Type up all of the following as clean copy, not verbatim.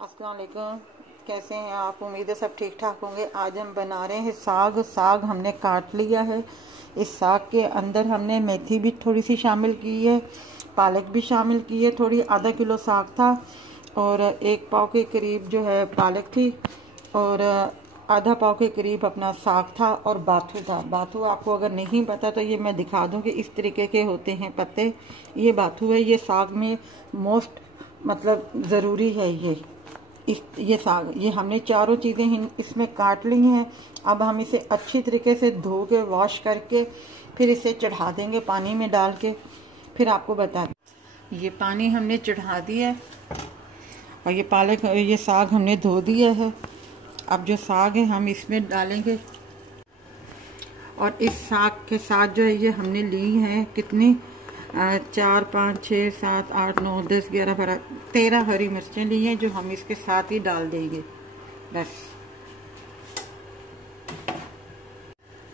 अस्सलाम वालेकुम। कैसे हैं आप? उम्मीद है सब ठीक ठाक होंगे। आज हम बना रहे हैं साग हमने काट लिया है। इस साग के अंदर हमने मेथी भी थोड़ी सी शामिल की है, पालक भी शामिल की है थोड़ी। आधा किलो साग था और 1 पाव के करीब जो है पालक थी और आधा पाव के करीब अपना साग था और बाथू था। बाथू आपको अगर नहीं पता तो ये मैं दिखा दूं कि इस तरीके के होते हैं पत्ते। ये बाथू है, ये साग में मोस्ट मतलब ज़रूरी है। ये साग, ये हमने चारों चीज़ें इसमें काट ली हैं। अब हम इसे अच्छी तरीके से धो के वॉश करके फिर इसे चढ़ा देंगे पानी में डाल के। फिर आपको बता दें, ये पानी हमने चढ़ा दिया और ये पालक, ये साग हमने धो दिया है। अब जो साग है हम इसमें डालेंगे और इस साग के साथ जो है ये हमने ली है कितनी 4 5 6 7 8 9 10 11 12 13 हरी मिर्चें ली हैं जो हम इसके साथ ही डाल देंगे। बस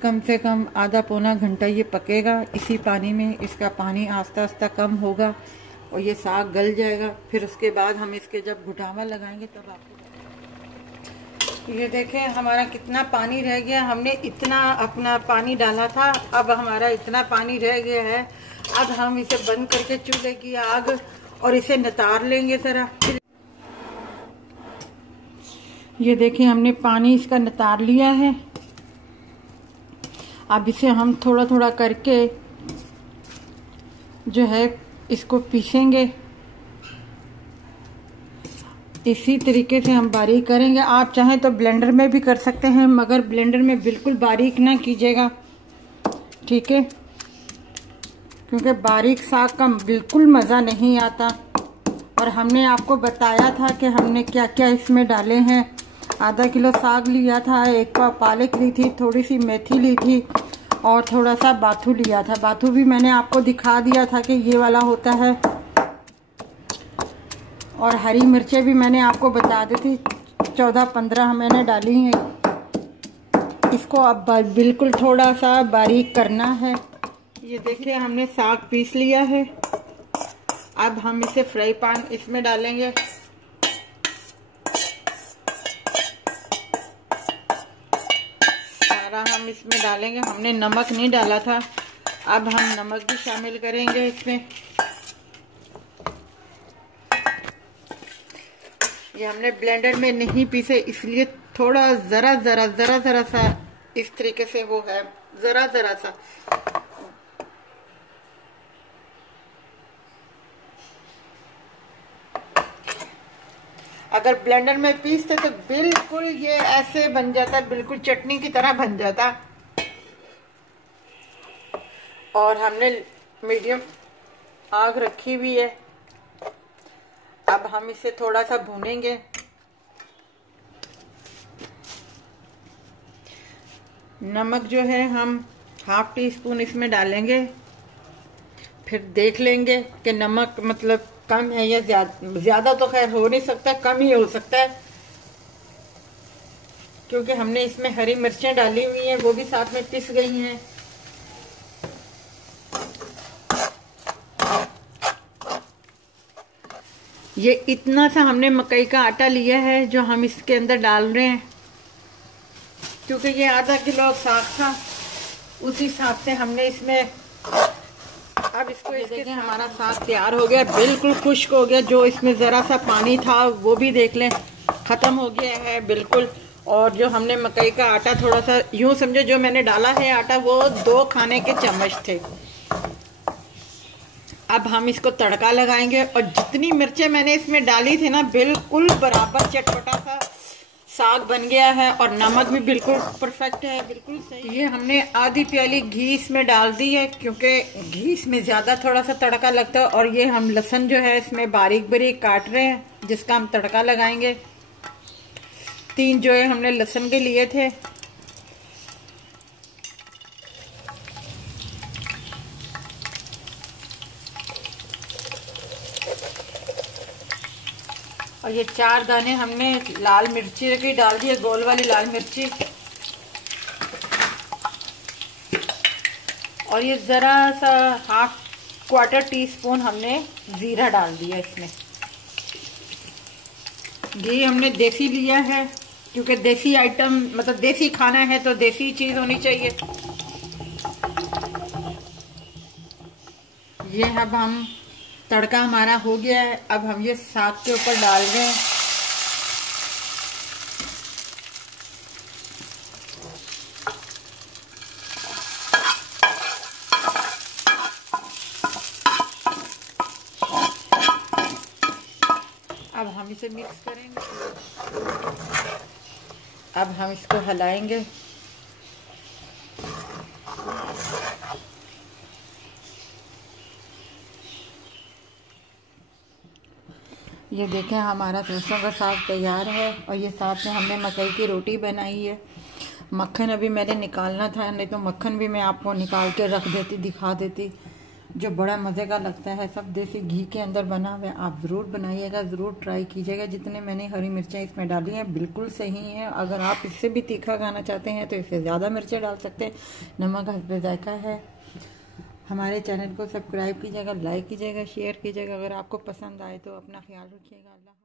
कम से कम आधा पौना घंटा ये पकेगा इसी पानी में। इसका पानी आस्ता आस्ता कम होगा और ये साग गल जाएगा। फिर उसके बाद हम इसके जब घुटावा लगाएंगे तब आपको ये देखें हमारा कितना पानी रह गया। हमने इतना अपना पानी डाला था, अब हमारा इतना पानी रह गया है। अब हम इसे बंद करके चूल्हे की आग और इसे नितार लेंगे जरा। ये देखें हमने पानी इसका नितार लिया है। अब इसे हम थोड़ा थोड़ा करके जो है इसको पीसेंगे। इसी तरीके से हम बारीक करेंगे। आप चाहें तो ब्लेंडर में भी कर सकते हैं, मगर ब्लेंडर में बिल्कुल बारीक ना कीजिएगा, ठीक है? क्योंकि बारीक साग का बिल्कुल मज़ा नहीं आता। और हमने आपको बताया था कि हमने क्या क्या इसमें डाले हैं। आधा किलो साग लिया था, 1 पाव पालक ली थी, थोड़ी सी मेथी ली थी और थोड़ा सा बाथू लिया था। बाथू भी मैंने आपको दिखा दिया था कि ये वाला होता है। और हरी मिर्चें भी मैंने आपको बता दी थी, 14-15 मैंने डाली हैं। इसको अब बिल्कुल थोड़ा सा बारीक करना है। ये देखिए हमने साग पीस लिया है। अब हम इसे फ्राई पैन इसमें डालेंगे। सारा हम इसमें डालेंगे। हमने नमक नहीं डाला था, अब हम नमक भी शामिल करेंगे इसमें। ये हमने ब्लेंडर में नहीं पीसे इसलिए थोड़ा जरा सा इस तरीके से वो है, जरा सा। अगर ब्लेंडर में पीसते तो बिल्कुल ये ऐसे बन जाता, बिल्कुल चटनी की तरह बन जाता। और हमने मीडियम आग रखी हुई है। अब हम इसे थोड़ा सा भूनेंगे। नमक जो है हम 1/2 टीस्पून इसमें डालेंगे। फिर देख लेंगे कि नमक मतलब कम है या ज्यादा तो खैर हो नहीं सकता, कम ही हो सकता है, क्योंकि हमने इसमें हरी मिर्चें डाली हुई हैं, वो भी साथ में पिस गई हैं। ये इतना सा हमने मकई का आटा लिया है जो हम इसके अंदर डाल रहे हैं, क्योंकि ये आधा किलो साग था, उस हिसाब से हमने इसमें। अब इसको देखिए हमारा साग तैयार हो गया, बिल्कुल खुश्क हो गया। जो इसमें जरा सा पानी था वो भी देख लें खत्म हो गया है बिल्कुल। और जो हमने मकई का आटा थोड़ा सा यूं समझो, जो मैंने डाला है आटा वो 2 खाने के चम्मच थे। अब हम इसको तड़का लगाएंगे और जितनी मिर्चें मैंने इसमें डाली थी ना, बिल्कुल बराबर चटपटा सा साग बन गया है और नमक भी बिल्कुल परफेक्ट है, बिल्कुल सही। ये हमने आधी प्याली घी इसमें डाल दी है, क्योंकि घी इसमें ज़्यादा थोड़ा सा तड़का लगता है। और ये हम लहसुन जो है इसमें बारीक बारीक काट रहे हैं, जिसका हम तड़का लगाएंगे। 3 जो है हमने लहसुन के लिए थे। और ये 4 दाने हमने लाल मिर्ची की डाल दी है, गोल वाली लाल मिर्ची। और ये जरा सा 1/4 टीस्पून हमने जीरा डाल दिया इसमें। घी हमने देसी लिया है, क्योंकि देसी आइटम मतलब देसी खाना है तो देसी चीज होनी चाहिए। ये अब हम तड़का हमारा हो गया है, अब हम ये साग के ऊपर डाल रहे हैं। अब हम इसे मिक्स करेंगे, अब हम इसको हिलाएंगे। ये देखें हमारा सरसों का साग तैयार है, और ये साथ में हमने मकई की रोटी बनाई है। मक्खन अभी मैंने निकालना था, नहीं तो मक्खन भी मैं आपको निकाल के रख देती, दिखा देती, जो बड़ा मज़े का लगता है। सब देसी घी के अंदर बना हुआ है। आप ज़रूर बनाइएगा, ज़रूर ट्राई कीजिएगा। जितने मैंने हरी मिर्चें इसमें डाली हैं बिल्कुल सही हैं। अगर आप इससे भी तीखा खाना चाहते हैं तो इससे ज़्यादा मिर्चें डाल सकते हैं। नमक हस्बे जायका है। हमारे चैनल को सब्सक्राइब कीजिएगा, लाइक कीजिएगा, शेयर कीजिएगा। अगर आपको पसंद आए तो अपना ख्याल रखिएगा। अल्लाह।